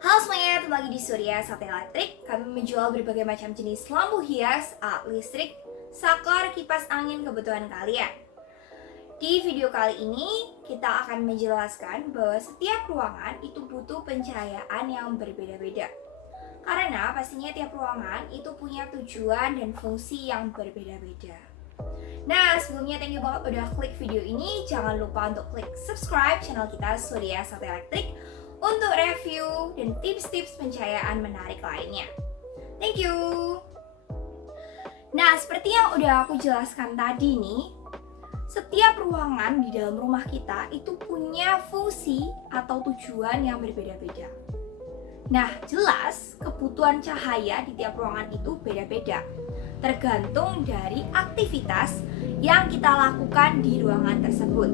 Halo semuanya, kembali lagi di Surya Sate Elektrik. Kami menjual berbagai macam jenis lampu hias, alat listrik, saklar, kipas angin kebutuhan kalian. Di video kali ini, kita akan menjelaskan bahwa setiap ruangan itu butuh pencahayaan yang berbeda-beda. Karena pastinya tiap ruangan itu punya tujuan dan fungsi yang berbeda-beda. Nah, sebelumnya thank you banget udah klik video ini. Jangan lupa untuk klik subscribe channel kita Surya Sate Elektrik untuk review dan tips-tips pencahayaan menarik lainnya. Thank you. Nah, seperti yang udah aku jelaskan tadi nih, setiap ruangan di dalam rumah kita itu punya fungsi atau tujuan yang berbeda-beda. Nah, jelas kebutuhan cahaya di tiap ruangan itu beda-beda, tergantung dari aktivitas yang kita lakukan di ruangan tersebut.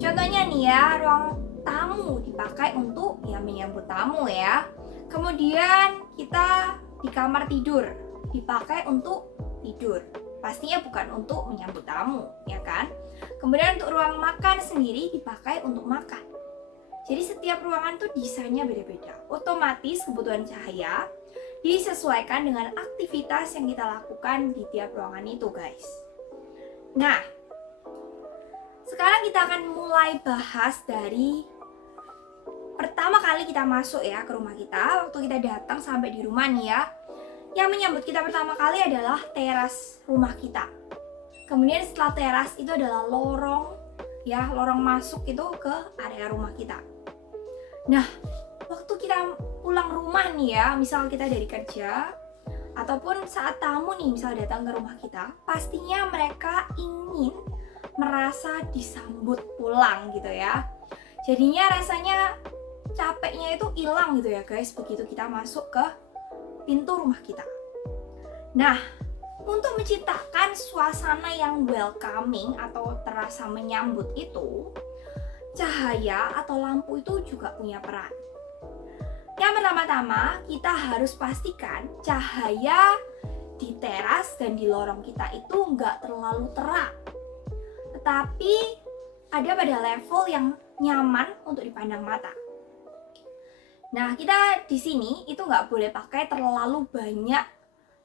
Contohnya nih ya, ruang tamu dipakai untuk menyambut tamu ya. Kemudian kita di kamar tidur dipakai untuk tidur. Pastinya bukan untuk menyambut tamu, ya kan? Kemudian untuk ruang makan sendiri dipakai untuk makan. Jadi setiap ruangan tuh desainnya beda-beda. Otomatis kebutuhan cahaya disesuaikan dengan aktivitas yang kita lakukan di tiap ruangan itu, guys. Nah, sekarang kita akan mulai bahas dari pertama kali kita masuk ya ke rumah kita. Waktu kita datang sampai di rumah nih ya, yang menyambut kita pertama kali adalah teras rumah kita. Kemudian setelah teras itu adalah lorong ya, lorong masuk itu ke area rumah kita. Nah, waktu kita pulang rumah nih ya, misal kita dari kerja ataupun saat tamu nih misal datang ke rumah kita, pastinya mereka ingin merasa disambut pulang gitu ya. Jadinya rasanya capeknya itu hilang gitu ya guys, begitu kita masuk ke pintu rumah kita. Nah, untuk menciptakan suasana yang welcoming atau terasa menyambut itu, cahaya atau lampu itu juga punya peran. Yang pertama-tama, kita harus pastikan cahaya di teras dan di lorong kita itu nggak terlalu terang, tetapi ada pada level yang nyaman untuk dipandang mata. Nah, kita di sini itu nggak boleh pakai terlalu banyak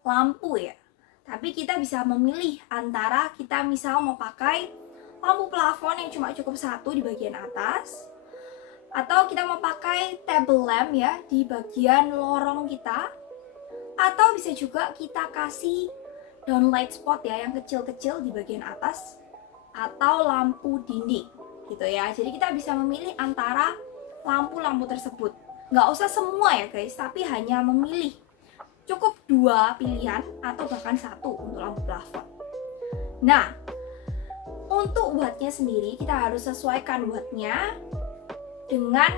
lampu ya. Tapi kita bisa memilih antara kita misal mau pakai lampu plafon yang cuma cukup satu di bagian atas, atau kita mau pakai table lamp ya di bagian lorong kita, atau bisa juga kita kasih downlight spot ya yang kecil-kecil di bagian atas, atau lampu dinding gitu ya. Jadi kita bisa memilih antara lampu-lampu tersebut. Nggak usah semua ya guys, tapi hanya memilih cukup 2 pilihan atau bahkan 1 untuk lampu plafon. Nah, untuk wattnya sendiri kita harus sesuaikan wattnya dengan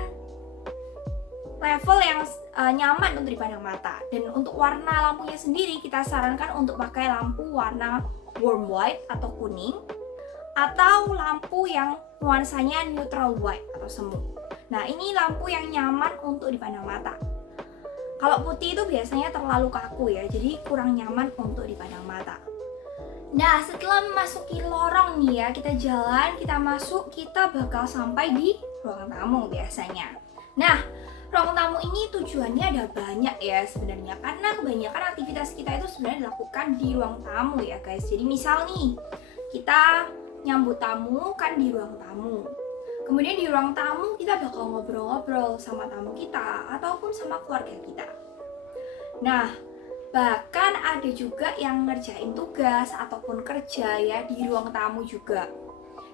level yang nyaman untuk dipandang mata. Dan untuk warna lampunya sendiri kita sarankan untuk pakai lampu warna warm white atau kuning, atau lampu yang nuansanya neutral white atau semu. Nah, ini lampu yang nyaman untuk dipandang mata. Kalau putih itu biasanya terlalu kaku ya, jadi kurang nyaman untuk dipandang mata. Nah, setelah memasuki lorong nih ya, kita jalan, kita masuk, kita bakal sampai di ruang tamu biasanya. Nah, ruang tamu ini tujuannya ada banyak ya sebenarnya, karena kebanyakan aktivitas kita itu sebenarnya dilakukan di ruang tamu ya guys. Jadi misal nih, kita nyambut tamu kan di ruang tamu. Kemudian di ruang tamu kita bakal ngobrol-ngobrol sama tamu kita ataupun sama keluarga kita. Nah, bahkan ada juga yang ngerjain tugas ataupun kerja ya di ruang tamu juga.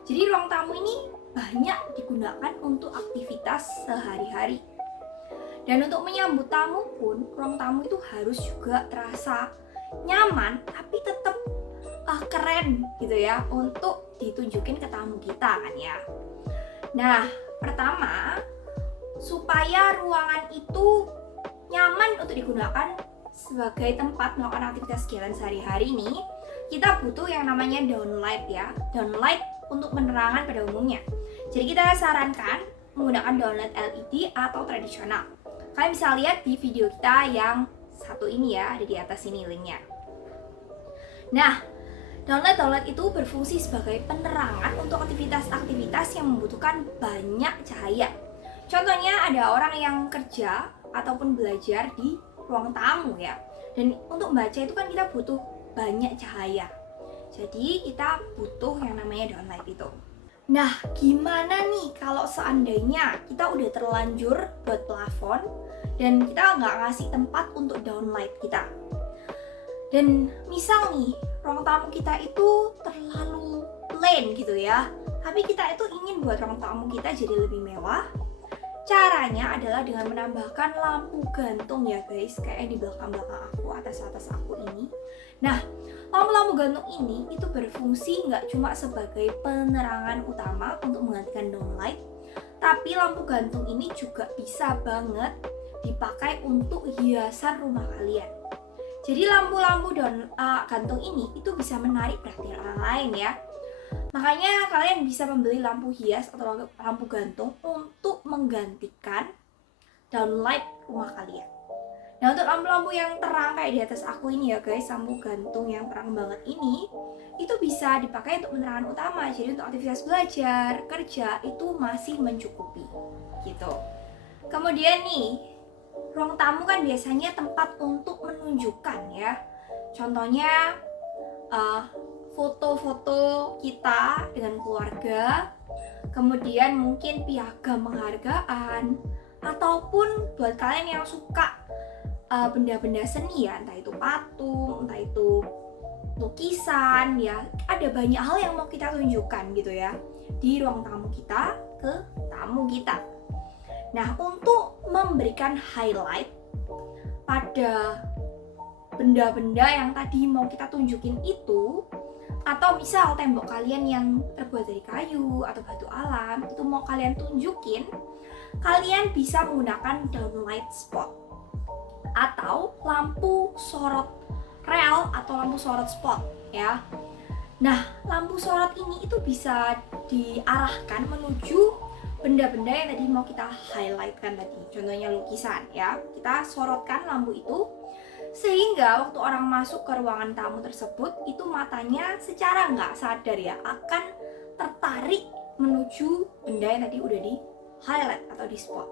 Jadi ruang tamu ini banyak digunakan untuk aktivitas sehari-hari. Dan untuk menyambut tamu pun, ruang tamu itu harus juga terasa nyaman tapi tetap keren gitu ya untuk ditunjukin ke tamu kita kan ya. Nah, pertama, supaya ruangan itu nyaman untuk digunakan sebagai tempat melakukan aktivitas kegiatan sehari-hari ini, kita butuh yang namanya downlight ya. Downlight untuk penerangan pada umumnya. Jadi kita sarankan menggunakan downlight LED atau tradisional. Kalian bisa lihat di video kita yang satu ini ya, ada di atas ini linknya. Nah, downlight itu berfungsi sebagai penerangan untuk aktivitas-aktivitas yang membutuhkan banyak cahaya. Contohnya ada orang yang kerja ataupun belajar di ruang tamu ya. Dan untuk membaca itu kan kita butuh banyak cahaya. Jadi kita butuh yang namanya downlight itu. Nah, gimana nih kalau seandainya kita udah terlanjur buat plafon dan kita nggak ngasih tempat untuk downlight kita? Dan misal nih, ruang tamu kita itu terlalu plain gitu ya, tapi kita itu ingin buat ruang tamu kita jadi lebih mewah. Caranya adalah dengan menambahkan lampu gantung ya guys, kayak di belakang-belakang aku, atas-atas aku ini. Nah, lampu-lampu gantung ini itu berfungsi nggak cuma sebagai penerangan utama untuk menggantikan downlight, tapi lampu gantung ini juga bisa banget dipakai untuk hiasan rumah kalian. Jadi lampu-lampu gantung ini itu bisa menarik perhatian orang lain ya. Makanya kalian bisa membeli lampu hias atau lampu gantung untuk menggantikan downlight rumah kalian. Nah, untuk lampu-lampu yang terang kayak di atas aku ini ya guys, lampu gantung yang terang banget ini, itu bisa dipakai untuk penerangan utama. Jadi untuk aktivitas belajar, kerja itu masih mencukupi gitu. Kemudian nih, ruang tamu kan biasanya tempat untuk menunjukkan ya. Contohnya foto-foto kita dengan keluarga, kemudian mungkin piagam penghargaan, ataupun buat kalian yang suka benda-benda seni ya, entah itu patung, entah itu lukisan ya, ada banyak hal yang mau kita tunjukkan gitu ya di ruang tamu kita ke tamu kita. Nah, untuk memberikan highlight pada benda-benda yang tadi mau kita tunjukin itu, atau misal tembok kalian yang terbuat dari kayu atau batu alam itu mau kalian tunjukin, kalian bisa menggunakan downlight spot atau lampu sorot rel atau lampu sorot spot ya. Nah, lampu sorot ini itu bisa diarahkan menuju benda-benda yang tadi mau kita highlightkan tadi. Contohnya lukisan ya. Kita sorotkan lampu itu sehingga waktu orang masuk ke ruangan tamu tersebut itu matanya secara nggak sadar ya akan tertarik menuju benda yang tadi udah di highlight atau di spot.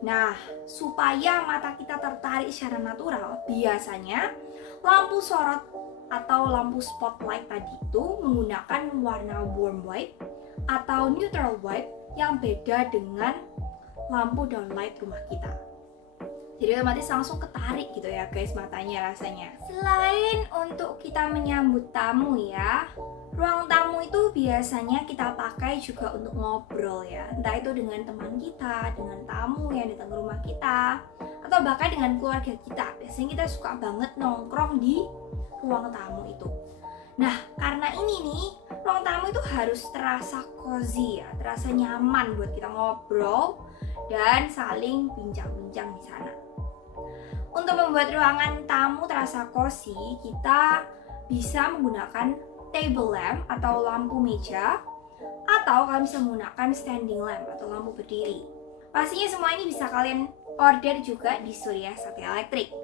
Nah, supaya mata kita tertarik secara natural, biasanya lampu sorot atau lampu spotlight tadi itu menggunakan warna warm white atau neutral white yang beda dengan lampu downlight rumah kita. Jadi otomatis langsung ketarik gitu ya guys matanya rasanya. Selain untuk kita menyambut tamu ya, ruang tamu itu biasanya kita pakai juga untuk ngobrol ya. Entah itu dengan teman kita, dengan tamu yang datang ke rumah kita, atau bahkan dengan keluarga kita. Biasanya kita suka banget nongkrong di ruang tamu itu. Nah, karena ini nih, ruang tamu itu harus terasa cozy ya, terasa nyaman buat kita ngobrol dan saling bincang-bincang di sana. Untuk membuat ruangan tamu terasa cozy, kita bisa menggunakan table lamp atau lampu meja, atau kalian bisa menggunakan standing lamp atau lampu berdiri. Pastinya semua ini bisa kalian order juga di Surya Satya Elektrik.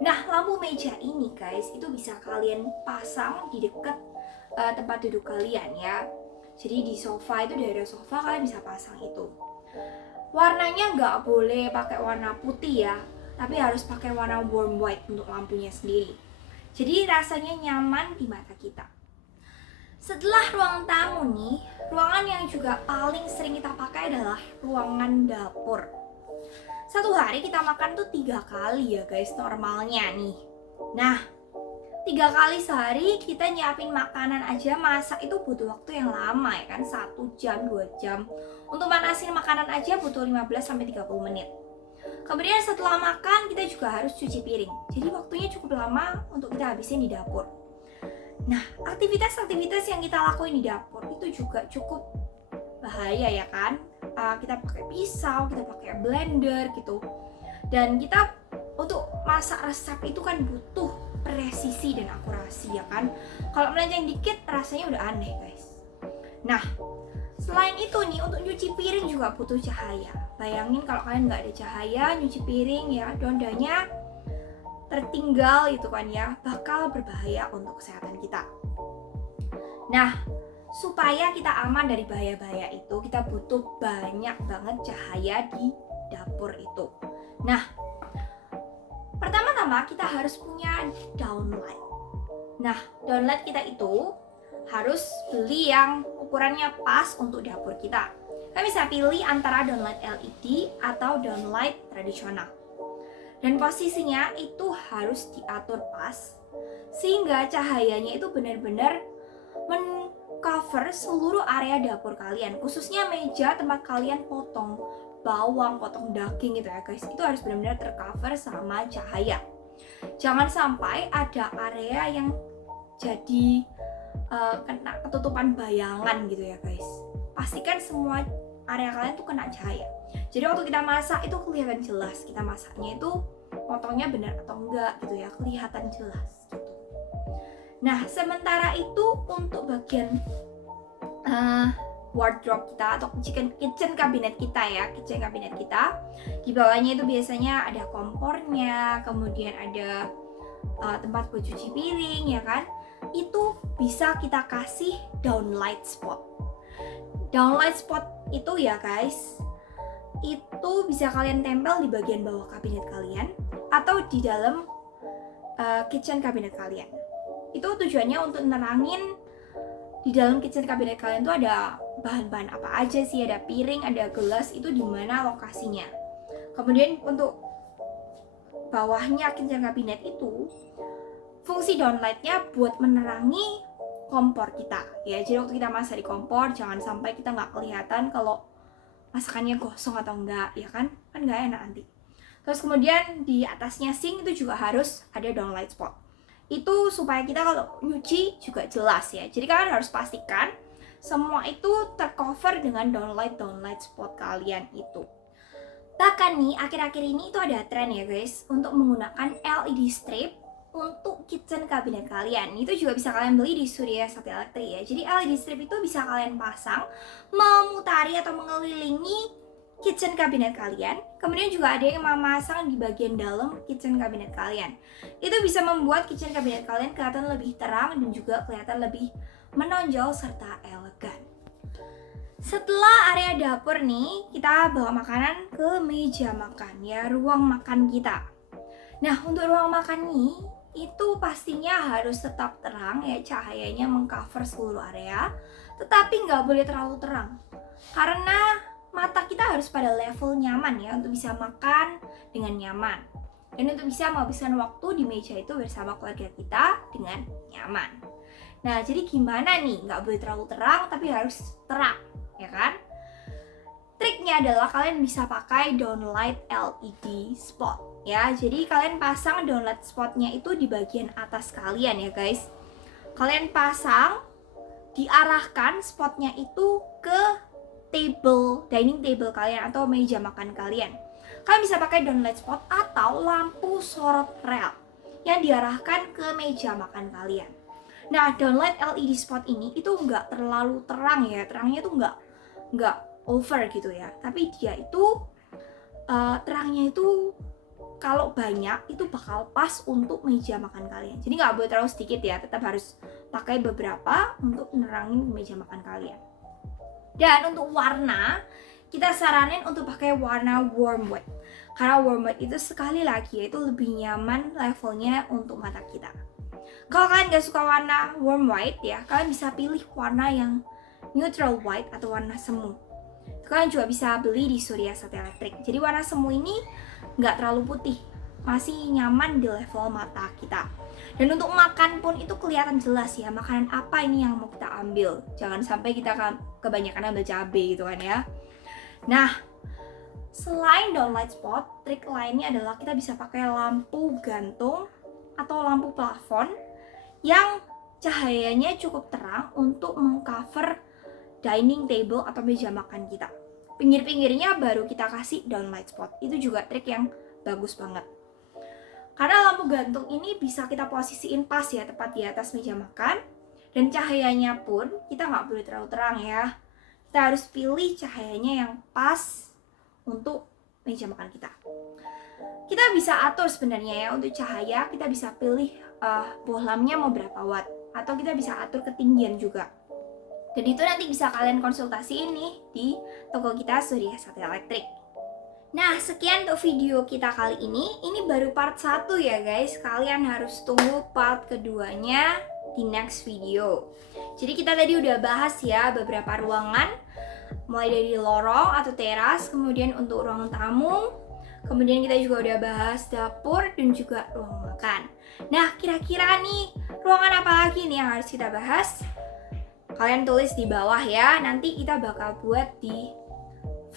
Nah, lampu meja ini guys, itu bisa kalian pasang di dekat tempat duduk kalian ya. Jadi di sofa itu, daerah sofa kalian bisa pasang itu. Warnanya nggak boleh pakai warna putih ya, tapi harus pakai warna warm white untuk lampunya sendiri. Jadi rasanya nyaman di mata kita. Setelah ruang tamu nih, ruangan yang juga paling sering kita pakai adalah ruangan dapur. Satu hari kita makan tuh 3 kali ya guys normalnya nih. Nah, 3 kali sehari kita nyiapin makanan aja, masak itu butuh waktu yang lama ya kan, 1 jam, 2 jam. Untuk manasin makanan aja butuh 15-30 menit. Kemudian setelah makan kita juga harus cuci piring. Jadi waktunya cukup lama untuk kita habisin di dapur. Nah, aktivitas-aktivitas yang kita lakuin di dapur itu juga cukup bahaya ya kan. Kita pakai pisau, kita pakai blender gitu. Dan kita untuk masak resep itu kan butuh presisi dan akurasi ya kan. Kalau melenceng dikit rasanya udah aneh guys. Nah, selain itu nih, untuk nyuci piring juga butuh cahaya. Bayangin kalau kalian nggak ada cahaya, nyuci piring ya, dondanya tertinggal gitu kan ya, bakal berbahaya untuk kesehatan kita. Nah, supaya kita aman dari bahaya-bahaya itu, kita butuh banyak banget cahaya di dapur itu. Nah, pertama-tama kita harus punya downlight. Nah, downlight kita itu harus beli yang ukurannya pas untuk dapur kita. Kita bisa pilih antara downlight LED atau downlight tradisional. Dan posisinya itu harus diatur pas sehingga cahayanya itu benar-benar cover seluruh area dapur kalian, khususnya meja tempat kalian potong bawang, potong daging gitu ya guys. Itu harus benar-benar tercover sama cahaya. Jangan sampai ada area yang jadi kena ketutupan bayangan gitu ya guys. Pastikan semua area kalian tuh kena cahaya. Jadi waktu kita masak itu kelihatan jelas kita masaknya itu potongnya benar atau enggak gitu ya, kelihatan jelas gitu. Nah, sementara itu untuk bagian wardrobe kita atau kitchen cabinet kita ya, kitchen cabinet kita, di bawahnya itu biasanya ada kompornya, kemudian ada tempat buat cuci piring ya kan. Itu bisa kita kasih downlight spot. Downlight spot itu ya guys, itu bisa kalian tempel di bagian bawah kabinet kalian atau di dalam kitchen cabinet kalian. Itu tujuannya untuk nerangin di dalam kitchen cabinet kalian tuh ada bahan-bahan apa aja sih, ada piring, ada gelas, itu di mana lokasinya. Kemudian untuk bawahnya kitchen cabinet itu fungsi downlightnya buat menerangi kompor kita ya. Jadi waktu kita masak di kompor jangan sampai kita nggak kelihatan kalau masakannya gosong atau enggak ya kan nggak enak nanti. Terus kemudian di atasnya sink itu juga harus ada downlight spot. Itu supaya kita kalau nyuci juga jelas ya. Jadi kalian harus pastikan semua itu tercover dengan downlight spot kalian itu. Bahkan nih akhir-akhir ini itu ada tren ya guys untuk menggunakan LED strip untuk kitchen cabinet kalian. Itu juga bisa kalian beli di Surya Sakti Elektrik ya. Jadi LED strip itu bisa kalian pasang memutari atau mengelilingi kitchen cabinet kalian. Kemudian juga ada yang memasang di bagian dalam kitchen cabinet kalian. Itu bisa membuat kitchen cabinet kalian kelihatan lebih terang dan juga kelihatan lebih menonjol serta elegan. Setelah area dapur nih, kita bawa makanan ke meja makan ya, ruang makan kita. Nah, untuk ruang makan nih itu pastinya harus tetap terang ya, cahayanya mengcover seluruh area, tetapi nggak boleh terlalu terang karena mata kita harus pada level nyaman ya untuk bisa makan dengan nyaman dan untuk bisa menghabiskan waktu di meja itu bersama keluarga kita dengan nyaman. Nah, jadi gimana nih? Nggak boleh terlalu terang tapi harus terang ya kan? Triknya adalah kalian bisa pakai downlight LED spot ya. Jadi kalian pasang downlight spotnya itu di bagian atas kalian ya guys. Kalian pasang, diarahkan spotnya itu ke dining table kalian atau meja makan kalian. Kalian bisa pakai downlight spot atau lampu sorot rel yang diarahkan ke meja makan kalian. Nah, downlight LED spot ini itu nggak terlalu terang ya, terangnya tuh nggak over gitu ya, tapi dia itu terangnya itu kalau banyak itu bakal pas untuk meja makan kalian. Jadi nggak boleh terlalu sedikit ya, tetap harus pakai beberapa untuk menerangin meja makan kalian. Dan untuk warna, kita saranin untuk pakai warna warm white. Karena warm white itu sekali lagi itu lebih nyaman levelnya untuk mata kita. Kalau kalian gak suka warna warm white ya, kalian bisa pilih warna yang neutral white atau warna semu. Kalian juga bisa beli di Surya Sakti Elektrik. Jadi warna semu ini gak terlalu putih, masih nyaman di level mata kita. Dan untuk makan pun itu kelihatan jelas ya, makanan apa ini yang mau kita ambil. Jangan sampai kita kebanyakan ambil cabai gitu kan ya. Nah, selain downlight spot, trik lainnya adalah kita bisa pakai lampu gantung atau lampu plafon yang cahayanya cukup terang untuk mengcover dining table atau meja makan kita. Pinggir-pinggirnya baru kita kasih downlight spot. Itu juga trik yang bagus banget. Karena lampu gantung ini bisa kita posisiin pas ya, tepat di atas meja makan. Dan cahayanya pun kita nggak boleh terlalu terang ya. Kita harus pilih cahayanya yang pas untuk meja makan kita. Kita bisa atur sebenarnya ya untuk cahaya, kita bisa pilih bohlamnya mau berapa watt. Atau kita bisa atur ketinggian juga. Dan itu nanti bisa kalian konsultasiin nih di toko kita Surya Sakti Elektrik. Nah, sekian untuk video kita kali ini. Ini baru part 1 ya guys. Kalian harus tunggu part keduanya di next video. Jadi kita tadi udah bahas ya beberapa ruangan, mulai dari lorong atau teras, kemudian untuk ruangan tamu, kemudian kita juga udah bahas dapur dan juga ruang makan. Nah, kira-kira nih ruangan apa lagi nih yang harus kita bahas? Kalian tulis di bawah ya, nanti kita bakal buat di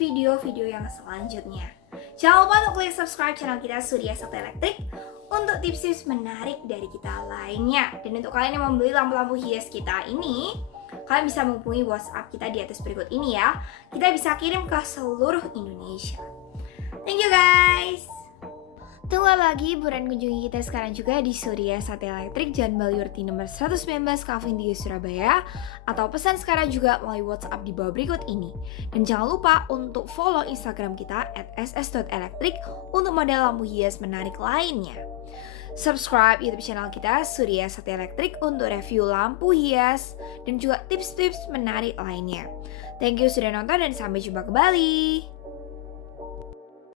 video-video yang selanjutnya. Jangan lupa untuk klik subscribe channel kita Surya Sakti Elektrik untuk tips-tips menarik dari kita lainnya. Dan untuk kalian yang membeli lampu-lampu hias kita ini, kalian bisa menghubungi WhatsApp kita di atas berikut ini ya. Kita bisa kirim ke seluruh Indonesia. Thank you guys. Tunggu apa lagi, buruan kunjungi kita sekarang juga di Surya Sakti Elektrik Jalan Baliurti nomor 119 Kaving 3 Surabaya, atau pesan sekarang juga melalui WhatsApp di bawah berikut ini. Dan jangan lupa untuk follow Instagram kita @ss.elektrik untuk model lampu hias menarik lainnya. Subscribe YouTube channel kita Surya Sakti Elektrik untuk review lampu hias dan juga tips-tips menarik lainnya. Thank you sudah nonton dan sampai jumpa kembali.